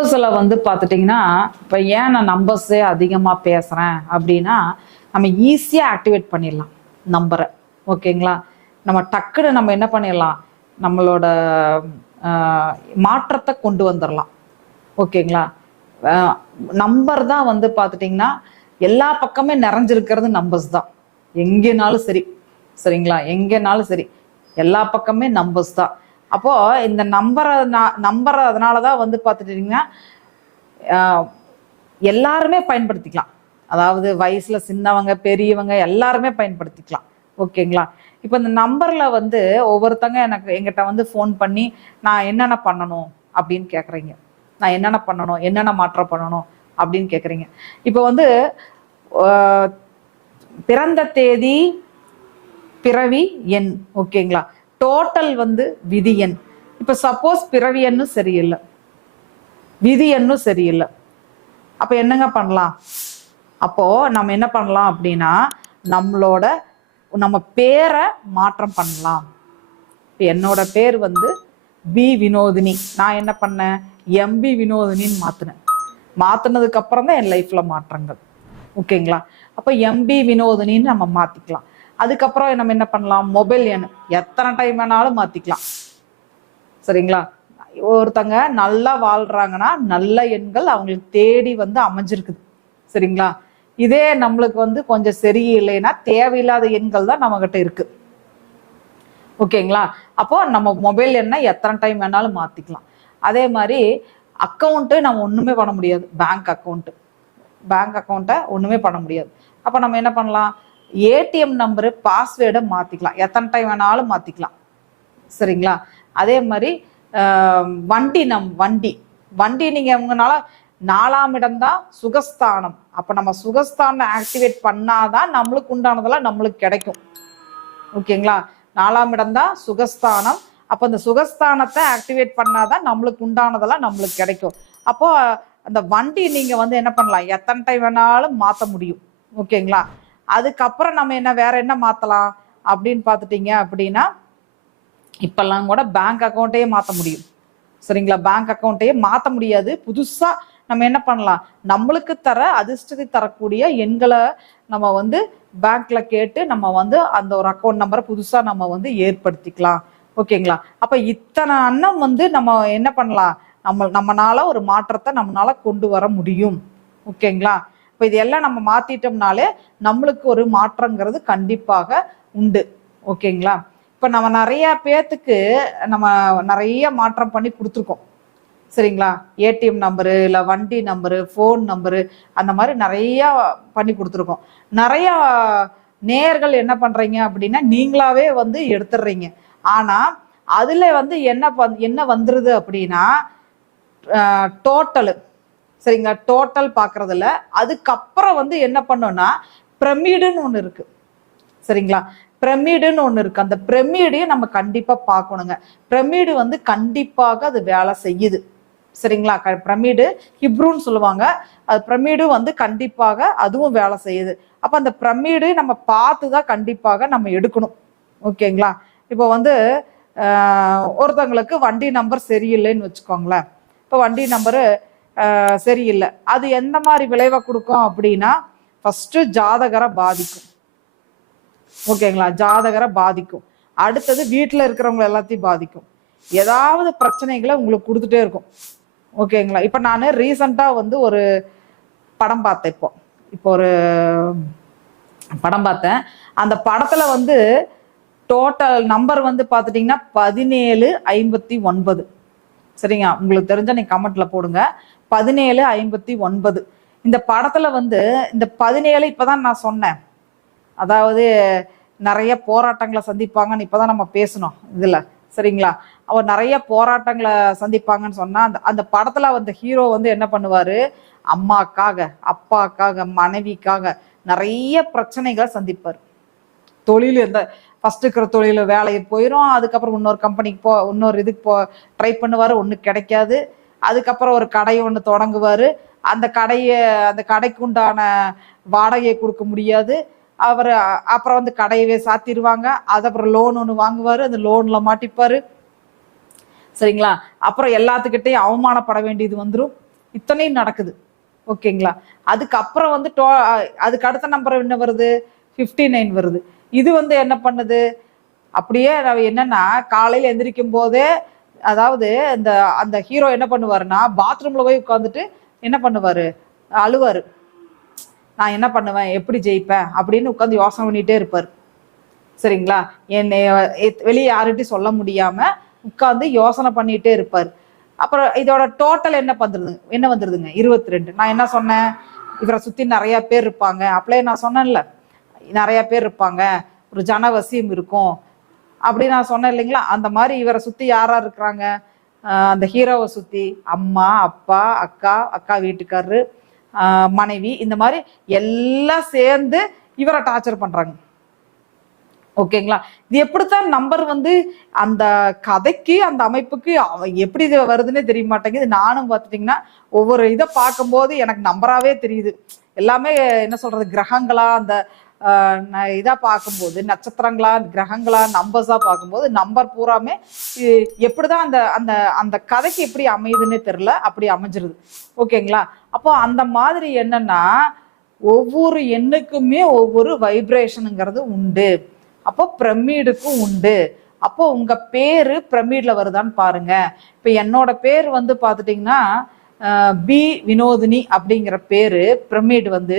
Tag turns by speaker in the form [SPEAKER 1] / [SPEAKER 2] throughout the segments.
[SPEAKER 1] நம்பர்ஸில் வந்து பார்த்துட்டிங்கன்னா இப்போ ஏன் நான் நம்பர்ஸே அதிகமாக பேசுகிறேன் அப்படின்னா நம்ம ஈஸியாக ஆக்டிவேட் பண்ணிடலாம் நம்பரை ஓகேங்களா? நம்ம டக்குன்னு நம்ம என்ன பண்ணிடலாம்? நம்மளோட மாற்றத்தை கொண்டு வந்துடலாம். ஓகேங்களா? நம்பர் தான் வந்து பார்த்துட்டிங்கன்னா எல்லா பக்கமே நிறைஞ்சிருக்கிறது நம்பர்ஸ் தான். எங்கேனாலும் சரி. சரிங்களா? எங்கேனாலும் சரி. எல்லா பக்கமே நம்பர்ஸ் தான். அப்போ இந்த நம்பரை நம்பரை அதனால தான் வந்து பார்த்துட்டிங்கன்னா எல்லாருமே பயன்படுத்திக்கலாம். அதாவது வயசுல சின்னவங்க பெரியவங்க எல்லாருமே பயன்படுத்திக்கலாம். ஓகேங்களா? இப்போ இந்த நம்பர்ல வந்து ஒவ்வொருத்தங்க எனக்கு எங்கிட்ட வந்து ஃபோன் பண்ணி நான் என்னென்ன பண்ணணும்? அப்படின்னு கேட்குறீங்க நான் என்னென்ன பண்ணணும்? என்னென்ன மாற்றம் பண்ணணும்? அப்படின்னு கேட்குறீங்க இப்போ வந்து பிறந்த தேதி பிறவி எண். ஓகேங்களா? டோட்டல் வந்து விதி எண் இப்போ சப்போஸ் பிறவி எண்ணும் சரியில்லை. விதி எண்ணும் சரியில்லை. அப்போ என்னங்க பண்ணலாம்? அப்போ நம்ம என்ன பண்ணலாம் அப்படின்னா நம்மளோட நம்ம பேரை மாற்றம் பண்ணலாம். இப்போ என்னோட பேர் வந்து பி வினோதினி. நான் என்ன பண்ணேன்? எம்பி வினோதினின்னு மாற்றினேன் மாற்றினதுக்கு அப்புறம் தான் என் லைஃப்ல மாற்றங்கள். ஓகேங்களா? அப்போ எம்பி வினோதினின்னு நம்ம மாற்றிக்கலாம் அதுக்கப்புறம் நம்ம என்ன பண்ணலாம்? மொபைல் எண். எத்தனை டைம் வேணாலும் மாற்றிக்கலாம் சரிங்களா? ஒருத்தங்க நல்லா வாழ்றாங்கன்னா நல்ல எண்கள் அவங்களுக்கு தேடி வந்து அமைஞ்சிருக்குது. சரிங்களா? இதே நம்மளுக்கு வந்து கொஞ்சம் சரியில்லைன்னா தேவையில்லாத எண்கள் தான் நம்மகிட்ட இருக்கு. ஓகேங்களா? அப்போ நம்ம மொபைல் எண்ணை எத்தனை டைம் வேணாலும் மாத்திக்கலாம். அதே மாதிரி அக்கௌண்ட்டு நம்ம ஒண்ணுமே பண்ண முடியாது. பேங்க் அக்கௌண்ட்டு பேங்க் அக்கௌண்ட்டை ஒண்ணுமே பண்ண முடியாது. அப்போ நம்ம என்ன பண்ணலாம்? ஏடிஎம் நம்பரு பாஸ்வேர்டை மாற்றிக்கலாம் எத்தனை டைம் வேணாலும் மாற்றிக்கலாம் சரிங்களா? அதே மாதிரி வண்டி நம் வண்டி. வண்டி நீங்கள் உங்களால் நாலாம் இடம்தான் சுகஸ்தானம். அப்போ நம்ம சுகஸ்தானம் ஆக்டிவேட் பண்ணாதான் நம்மளுக்கு உண்டானதெல்லாம் நம்மளுக்கு கிடைக்கும். ஓகேங்களா? நாலாம் இடம்தான் சுகஸ்தானம். அப்போ அந்த சுகஸ்தானத்தை ஆக்டிவேட் பண்ணாதான் நம்மளுக்கு உண்டானதெல்லாம் நம்மளுக்கு கிடைக்கும். அப்போ அந்த வண்டி நீங்கள் வந்து என்ன பண்ணலாம்? எத்தனை டைம் வேணாலும் மாற்ற முடியும். ஓகேங்களா? அதுக்கப்புறம் நம்ம என்ன வேற என்ன மாத்தலாம் அப்படின்னு பார்த்துட்டிங்க அப்படின்னா இப்பெல்லாம் கூட பேங்க் அக்கௌண்ட்டையே மாற்ற முடியும். சரிங்களா? பேங்க் அக்கௌண்ட்டையே மாற்ற முடியாது. புதுசா நம்ம என்ன பண்ணலாம்? நம்மளுக்கு தர அதிர்ஷ்டத்தை தரக்கூடிய எண்களை நம்ம வந்து பேங்க்ல கேட்டு நம்ம வந்து அந்த ஒரு அக்கௌண்ட் நம்பரை புதுசா நம்ம வந்து ஏற்படுத்திக்கலாம். ஓகேங்களா? அப்ப இத்தனை அண்ணம் வந்து நம்ம என்ன பண்ணலாம்? நம்ம நம்மனால ஒரு மாற்றத்தை நம்மளால கொண்டு வர முடியும். ஓகேங்களா? இப்போ இதெல்லாம் நம்ம மாற்றிட்டோம்னாலே நம்மளுக்கு ஒரு மாற்றங்கிறது கண்டிப்பாக உண்டு. ஓகேங்களா? இப்போ நம்ம நிறைய பேர்த்துக்கு நம்ம நிறைய மாற்றம் பண்ணி கொடுத்துருக்கோம். சரிங்களா? ஏடிஎம் நம்பரு இல்லை வண்டி நம்பரு ஃபோன் நம்பரு அந்த மாதிரி நிறையா பண்ணி கொடுத்துருக்கோம். நிறையா நேயர்கள் என்ன பண்ணுறீங்க அப்படின்னா நீங்களாவே வந்து எடுத்துடுறீங்க ஆனால் அதில் வந்து என்ன பண் என்ன வந்துடுது அப்படின்னா டோட்டலு. சரிங்களா? டோட்டல் பார்க்கறதுல அதுக்கப்புறம் வந்து என்ன பண்ணோம்னா பிரமிடுன்னு ஒன்று இருக்கு. சரிங்களா? பிரமிடுன்னு ஒன்று இருக்கு. அந்த பிரமிடையும் நம்ம கண்டிப்பாக பார்க்கணுங்க பிரமிடு வந்து கண்டிப்பாக அது வேலை செய்யுது. சரிங்களா? க பிரமிடு ஹிப்ரூன்னு சொல்லுவாங்க. அது பிரமிடு வந்து கண்டிப்பாக அதுவும் வேலை செய்யுது. அப்போ அந்த பிரமிடு நம்ம பார்த்து தான் கண்டிப்பாக நம்ம எடுக்கணும். ஓகேங்களா? இப்போ வந்து ஒருத்தவங்களுக்கு வண்டி நம்பர் சரியில்லைன்னு வச்சுக்கோங்களேன். இப்போ வண்டி நம்பரு சரியில்லை. அது எந்த மாதிரி விளைவை கொடுக்கும் அப்படின்னா ஃபஸ்ட்டு ஜாதகரை பாதிக்கும். ஓகேங்களா? ஜாதகரை பாதிக்கும். அடுத்தது வீட்டில் இருக்கிறவங்க எல்லாத்தையும் பாதிக்கும். ஏதாவது பிரச்சனைகளை உங்களுக்கு கொடுத்துட்டே இருக்கும். ஓகேங்களா? இப்போ நான் ரீசண்டாக வந்து ஒரு படம் பார்த்தேன் இப்போ. இப்போ ஒரு படம் பார்த்தேன். அந்த படத்தில் வந்து டோட்டல் நம்பர் வந்து பார்த்துட்டிங்கன்னா பதினேழு ஐம்பத்தி ஒன்பது. சரிங்க உங்களுக்கு தெரிஞ்ச நீங்கள் கமெண்ட்ல போடுங்க. பதினேழு ஐம்பத்தி ஒன்பது. இந்த படத்துல வந்து இந்த பதினேழு இப்பதான் நான் சொன்னேன். அதாவது நிறைய போராட்டங்களை சந்திப்பாங்கன்னு இப்பதான் நம்ம பேசணும். இதுல சரிங்களா? அவர் நிறைய போராட்டங்களை சந்திப்பாங்கன்னு சொன்னா அந்த அந்த படத்துல அந்த ஹீரோ வந்து என்ன பண்ணுவாரு? அம்மாக்காக அப்பாக்காக மனைவிக்காக நிறைய பிரச்சனைகளை சந்திப்பார். தொழில் எந்த ஃபர்ஸ்ட் இருக்கிற தொழில் வேலைக்கு போயிடும் அதுக்கப்புறம் இன்னொரு கம்பெனிக்கு போ இன்னொரு இதுக்கு போ ட்ரை பண்ணுவார் ஒன்றும் கிடைக்காது. அதுக்கப்புறம் ஒரு கடை ஒன்று தொடங்குவார். அந்த கடையை அந்த கடைக்கு உண்டான வாடகையை கொடுக்க முடியாது. அவர் அப்புறம் வந்து கடையவே சாத்திடுவாங்க. அது அப்புறம் லோன் ஒன்று வாங்குவார். அந்த லோனில் மாட்டிப்பார். சரிங்களா? அப்புறம் எல்லாத்துக்கிட்டையும் அவமானப்பட வேண்டியது வந்துடும் இத்தனையும் நடக்குது. ஓகேங்களா? அதுக்கப்புறம் வந்து டோ அதுக்கு அடுத்த நம்பர் என்ன வருது? ஃபிஃப்டி நைன் வருது. இது வந்து என்ன பண்ணுது? அப்படியே என்னன்னா காலையில் எந்திரிக்கும் போதே அதாவது இந்த அந்த ஹீரோ என்ன பண்ணுவாருன்னா பாத்ரூம்ல போய் உட்காந்துட்டு என்ன பண்ணுவாரு? அழுவாரு. நான் என்ன பண்ணுவேன்? எப்படி ஜெயிப்பேன்? அப்படின்னு உட்காந்து யோசனை பண்ணிட்டே இருப்பார். சரிங்களா? என்னை வெளியே யார்கிட்டையும் சொல்ல முடியாம உட்காந்து யோசனை பண்ணிட்டே இருப்பார். அப்புறம் இதோட டோட்டல் என்ன பண்றது? என்ன வந்துருதுங்க? இருபத்தி ரெண்டு நான் என்ன சொன்னேன்? இவரை சுத்தி நிறைய பேர் இருப்பாங்க. அப்படியே நான் சொன்னேன்ல. நிறைய பேர் இருப்பாங்க. ஒரு ஜனவசியம் இருக்கும். அப்படி நான் சொன்னேன் இல்லைங்களா? அந்த மாதிரி இவரை சுத்தி யாரா இருக்கிறாங்க? அந்த ஹீரோவை சுத்தி அம்மா அப்பா அக்கா அக்கா வீட்டுக்காரரு மனைவி இந்த மாதிரி எல்லாம் சேர்ந்து இவரை டார்ச்சர் பண்றாங்க. ஓகேங்களா? இது எப்படித்தான் நம்பர் வந்து அந்த கதைக்கு அந்த அமைப்புக்கு அவ- எப்படி இது வருதுன்னே தெரிய மாட்டேங்குது. நானும் பார்த்துட்டிங்கன்னா ஒவ்வொரு இதை பார்க்கும்போது எனக்கு நம்பராகவே தெரியுது. எல்லாமே என்ன சொல்றது? கிரகங்களா அந்த நான் இதாக பார்க்கும்போது நட்சத்திரங்களா கிரகங்களா நம்பர்ஸாக பார்க்கும்போது நம்பர் பூராமே எப்படி தான் அந்த அந்த அந்த கதைக்கு எப்படி அமையுதுன்னே தெரில அப்படி அமைஞ்சிருது. ஓகேங்களா? அப்போ அந்த மாதிரி என்னன்னா ஒவ்வொரு எண்ணுக்குமே ஒவ்வொரு வைப்ரேஷனுங்கிறது உண்டு. அப்போ பிரமிடுக்கும் உண்டு. அப்போ உங்க பேரு பிரமிடில் வருதான்னு பாருங்க. இப்போ என்னோட பேர் வந்து பார்த்துட்டிங்கன்னா பி வினோதினி அப்படிங்கிற பேரு பிரமிடு வந்து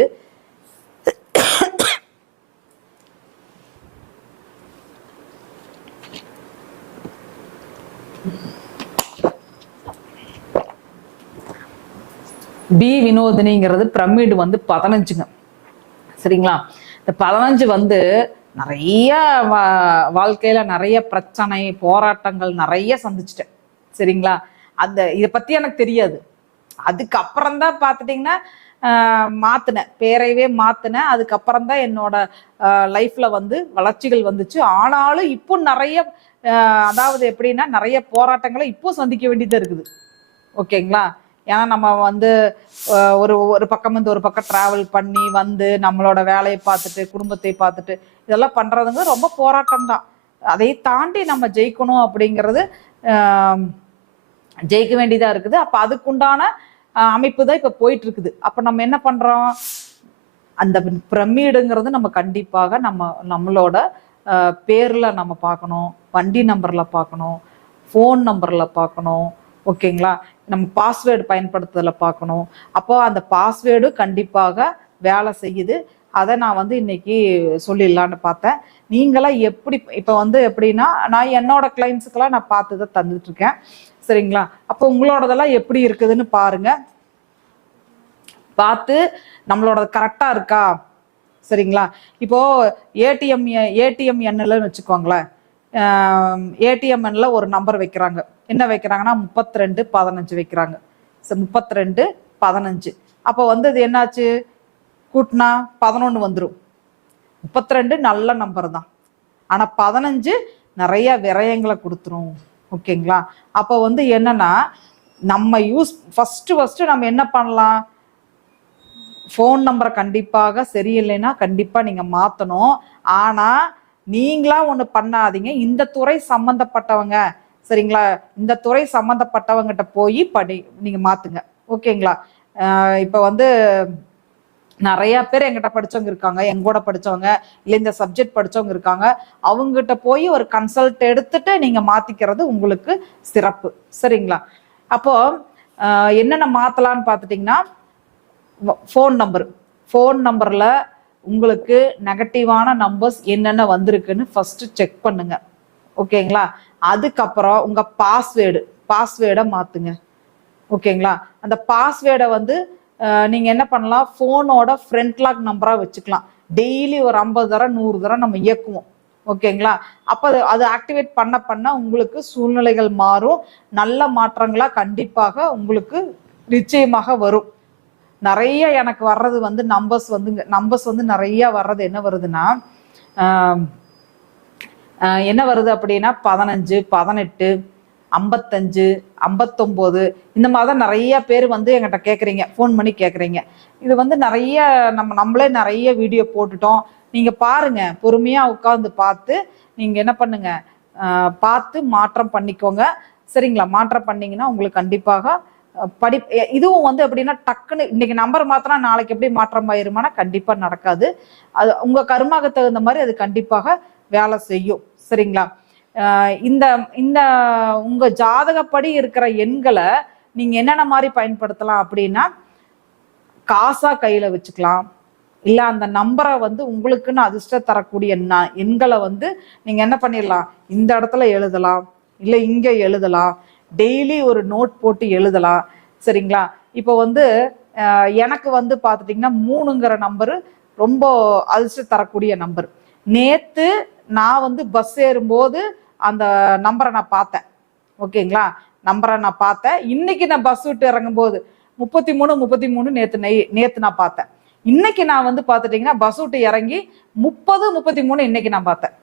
[SPEAKER 1] பி வினோதினிங்கிறது பிரமிடு வந்து பதினஞ்சுங்க. சரிங்களா? இந்த பதினஞ்சு வந்து நிறைய வா- வாழ்க்கையில நிறைய பிரச்சனை போராட்டங்கள் நிறைய சந்திச்சிட்டேன். சரிங்களா? அந்த இதை பத்தி எனக்கு தெரியாது. அதுக்கப்புறம் தான் பார்த்துட்டிங்கன்னா ஆஹ், பேரையவே மாத்தினேன். அதுக்கப்புறம் தான் என்னோட லைஃப்ல வந்து வளர்ச்சிகள் வந்துச்சு. ஆனாலும் இப்போ நிறைய அதாவது எப்படின்னா நிறைய போராட்டங்களை இப்போ சந்திக்க வேண்டியதா இருக்குது. ஓகேங்களா? ஏன்னா நம்ம வந்து ஒரு ஒரு பக்கம் வந்து ஒரு பக்கம் டிராவல் பண்ணி வந்து நம்மளோட வேலையை பார்த்துட்டு குடும்பத்தை பார்த்துட்டு இதெல்லாம் பண்ணுறதுங்க ரொம்ப போராட்டம் தான் அதை தாண்டி நம்ம ஜெயிக்கணும் அப்படிங்கிறது ஜெயிக்க வேண்டியதாக இருக்குது. அப்போ அதுக்குண்டான அமைப்பு தான் இப்போ போயிட்டு இருக்குது நம்ம என்ன பண்ணுறோம் அந்த பிரமிடுங்கிறது நம்ம கண்டிப்பாக நம்ம நம்மளோட பேரில் நம்ம பார்க்கணும். வண்டி நம்பரில் பார்க்கணும். ஃபோன் நம்பரில் பார்க்கணும். ஓகேங்களா? நம்ம பாஸ்வேர்டு பயன்படுத்துதலை பார்க்கணும். அப்போ அந்த பாஸ்வேர்டு கண்டிப்பாக வேலை செய்யுது. அதை நான் வந்து இன்னைக்கு சொல்லிடலான்னு பார்த்தேன். நீங்களாம் எப்படி இப்போ வந்து எப்படின்னா நான் என்னோட கிளைண்ட்ஸுக்கெல்லாம் நான் பார்த்து தான் தந்துட்டு இருக்கேன் சரிங்களா? அப்போ உங்களோடதெல்லாம் எப்படி இருக்குதுன்னு பாருங்க. பார்த்து நம்மளோட கரெக்டாக இருக்கா? சரிங்களா? இப்போ ஏடிஎம் ஏடிஎம் எண்ணில்னு வச்சுக்கோங்களேன். ஏடிஎம் எண்ணில் ஒரு நம்பர் வைக்கிறாங்க. என்ன வைக்கிறாங்கன்னா முப்பத்தி ரெண்டு பதினஞ்சு வைக்கிறாங்க. முப்பத்தி ரெண்டு பதினஞ்சு. அப்போ வந்து இது என்னாச்சு? கூட்டினா பதினொன்று வந்துடும் முப்பத்தி ரெண்டு நல்ல நம்பர் தான். ஆனால் பதினஞ்சு நிறைய விரயங்களை கொடுத்துரும். ஓகேங்களா? அப்போ வந்து என்னன்னா நம்ம யூஸ் ஃபஸ்ட்டு ஃபஸ்ட்டு நம்ம என்ன பண்ணலாம்? ஃபோன் நம்பரை கண்டிப்பாக சரியில்லைன்னா கண்டிப்பாக நீங்கள் மாற்றணும் ஆனால் நீங்களா ஒன்று பண்ணாதீங்க. இந்த துறை சம்மந்தப்பட்டவங்க சரிங்களா? இந்த துறை சம்மந்தப்பட்டவங்ககிட்ட போய் படி நீங்கள் மாற்றுங்க ஓகேங்களா? இப்போ வந்து நிறைய பேர் எங்கிட்ட படிச்சவங்க இருக்காங்க. எங்கூட படிச்சவங்க இல்லை இந்த சப்ஜெக்ட் படித்தவங்க இருக்காங்க. அவங்ககிட்ட போய் ஒரு கன்சல்ட் எடுத்துட்டு நீங்கள் மாற்றிக்கிறது உங்களுக்கு சிறப்பு. சரிங்களா? அப்போது என்னென்ன மாற்றலான்னு பார்த்துட்டிங்கன்னா ஃபோன் நம்பர் ஃபோன் நம்பரில் உங்களுக்கு நெகட்டிவான நம்பர்ஸ் என்னென்ன வந்திருக்குன்னு ஃபஸ்ட்டு செக் பண்ணுங்க. ஓகேங்களா? அதுக்கப்புறம் உங்க பாஸ்வேர்டு பாஸ்வேர்டை மாத்துங்க. ஓகேங்களா? அந்த பாஸ்வேர்டை வந்து நீங்க என்ன பண்ணலாம்? ஃபோனோட ஃப்ரண்ட் லாக் நம்பரா வச்சுக்கலாம். டெய்லி ஒரு ஐம்பது தரம் நூறு தரம் நம்ம இயக்குவோம். ஓகேங்களா? அப்போ அது ஆக்டிவேட் பண்ண பண்ண உங்களுக்கு சூழ்நிலைகள் மாறும். நல்ல மாற்றங்களா கண்டிப்பாக உங்களுக்கு நிச்சயமாக வரும். நிறைய எனக்கு வர்றது வந்து நம்பர்ஸ் வந்து நம்பர்ஸ் வந்து நிறைய வர்றது என்ன வருதுன்னா என்ன வருது அப்படின்னா பதினஞ்சு பதினெட்டு ஐம்பத்தஞ்சு ஐம்பத்தொம்போது. இந்த மாதிரி தான் நிறைய பேர் வந்து எங்கிட்ட கேட்குறீங்க ஃபோன் பண்ணி கேட்குறீங்க இது வந்து நிறைய நம்ம நம்மளே நிறைய வீடியோ போட்டுட்டோம். நீங்கள் பாருங்க. பொறுமையாக உட்காந்து பார்த்து நீங்கள் என்ன பண்ணுங்க? பார்த்து மாற்றம் பண்ணிக்கோங்க. சரிங்களா? மாற்றம் பண்ணிங்கன்னா உங்களுக்கு கண்டிப்பாக படி இதுவும் வந்து எப்படின்னா டக்குன்னு இன்னைக்கு நம்பர் மாத்தினா நாளைக்கு எப்படி மாற்றம் ஆயிருமானா கண்டிப்பாக நடக்காது. அது உங்கள் கருமாக தகுந்த மாதிரி அது கண்டிப்பாக வேலை செய்யும். சரிங்களா? இந்த இந்த உங்க ஜாதகப்படி இருக்கிற எண்களை நீங்க என்னென்ன மாதிரி பயன்படுத்தலாம் அப்படின்னா காசா கையில வச்சுக்கலாம். இல்ல அந்த நம்பரை வந்து உங்களுக்குன்னு அதிர்ஷ்ட தரக்கூடிய எண்களை வந்து நீங்க என்ன பண்ணிடலாம்? இந்த இடத்துல எழுதலாம். இல்ல இங்க எழுதலாம். டெய்லி ஒரு நோட் போட்டு எழுதலாம். சரிங்களா? இப்போ வந்து எனக்கு வந்து பார்த்துட்டிங்கன்னா மூணுங்கிற நம்பரு ரொம்ப அதிர்ஷ்ட தரக்கூடிய நம்பர் நேத்து நான் வந்து பஸ் ஏறும்போது அந்த நம்பரை நான் பார்த்தேன். ஓகேங்களா? நம்பரை நான் பார்த்தேன். இன்னைக்கு நான் பஸ் விட்டு இறங்கும்போது முப்பத்தி மூணு முப்பத்தி மூணு நேற்று நெய் நேற்று நான் பார்த்தேன். இன்னைக்கு நான் வந்து பார்த்துட்டீங்கன்னா பஸ் விட்டு இறங்கி முப்பது முப்பத்தி மூணு இன்னைக்கு நான் பார்த்தேன்.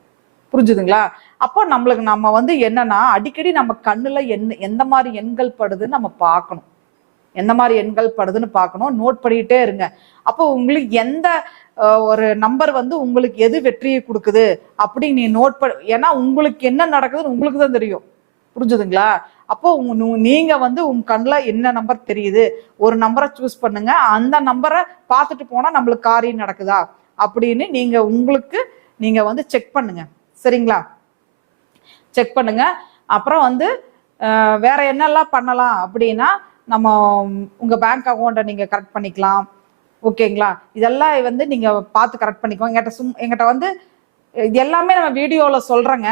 [SPEAKER 1] புரிஞ்சுதுங்களா? அப்போ நம்மளுக்கு நம்ம வந்து என்னன்னா அடிக்கடி நம்ம கண்ணுல என்ன எந்த மாதிரி எண்கள் படுதுன்னு நம்ம பார்க்கணும். எந்த மாதிரி எண்கள் படுதுன்னு பார்க்கணும். நோட் பண்ணிக்கிட்டே இருங்க. அப்போ உங்களுக்கு எந்த ஒரு நம்பர் வந்து உங்களுக்கு எது வெற்றியை கொடுக்குது அப்படி நீ நோட் ப ஏன்னா உங்களுக்கு என்ன நடக்குதுன்னு உங்களுக்கு தான் தெரியும். புரிஞ்சுதுங்களா? அப்போ நீங்க வந்து உங்க கண்ணில் என்ன நம்பர் தெரியுது ஒரு நம்பரை சூஸ் பண்ணுங்க. அந்த நம்பரை பார்த்துட்டு போனா நம்மளுக்கு காரியம் நடக்குதா? அப்படின்னு நீங்க உங்களுக்கு நீங்க வந்து செக் பண்ணுங்க. சரிங்களா? செக் பண்ணுங்க. அப்புறம் வந்து வேற என்னெல்லாம் பண்ணலாம் அப்படின்னா நம்ம உங்க பேங்க் அக்கௌண்ட்டை நீங்க கரெக்ட் பண்ணிக்கலாம். ஓகேங்களா? இதெல்லாம் வந்து நீங்க பார்த்து கரெக்ட் பண்ணிக்கோங்க. எங்கிட்ட சும் எங்கிட்ட வந்து இது எல்லாமே நம்ம வீடியோல சொல்றேங்க.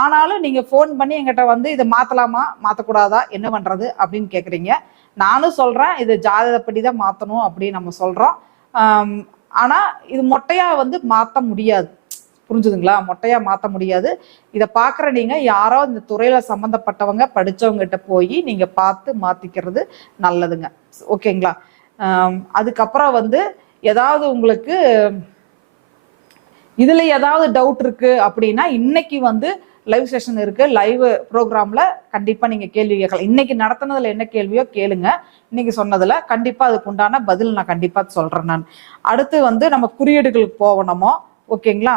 [SPEAKER 1] ஆனாலும் நீங்க ஃபோன் பண்ணி எங்கிட்ட வந்து இதை மாத்தலாமா? மாத்தக்கூடாதா? என்ன பண்றது? அப்படின்னு கேக்குறீங்க. நானும் சொல்றேன் இது ஜாதகப்படி தான் மாத்தணும் அப்படின்னு நம்ம சொல்றோம். ஆனால் ஆனா இது மொட்டையா வந்து மாத்த முடியாது. புரிஞ்சுதுங்களா? மொட்டையா மாத்த முடியாது. இதை பாக்குற நீங்க யாரோ இந்த துறையில சம்பந்தப்பட்டவங்க படிச்சவங்க கிட்ட போய் நீங்க பார்த்து மாத்திக்கிறது நல்லதுங்க. ஓகேங்களா? அதுக்கப்புறம் வந்து ஏதாவது உங்களுக்கு இதில் ஏதாவது டவுட் இருக்குது அப்படின்னா இன்னைக்கு வந்து லைவ் செஷன் இருக்குது லைவ் ப்ரோக்ராமில் கண்டிப்பாக நீங்கள் கேள்வி கேட்கலாம். இன்னைக்கு நடத்தினதில் என்ன கேள்வியோ கேளுங்க. இன்னைக்கு சொன்னதில் கண்டிப்பாக அதுக்கு உண்டான பதில் நான் கண்டிப்பாக சொல்கிறேன் நான். அடுத்து வந்து நம்ம குறியீடுகளுக்கு போகணுமோ? ஓகேங்களா?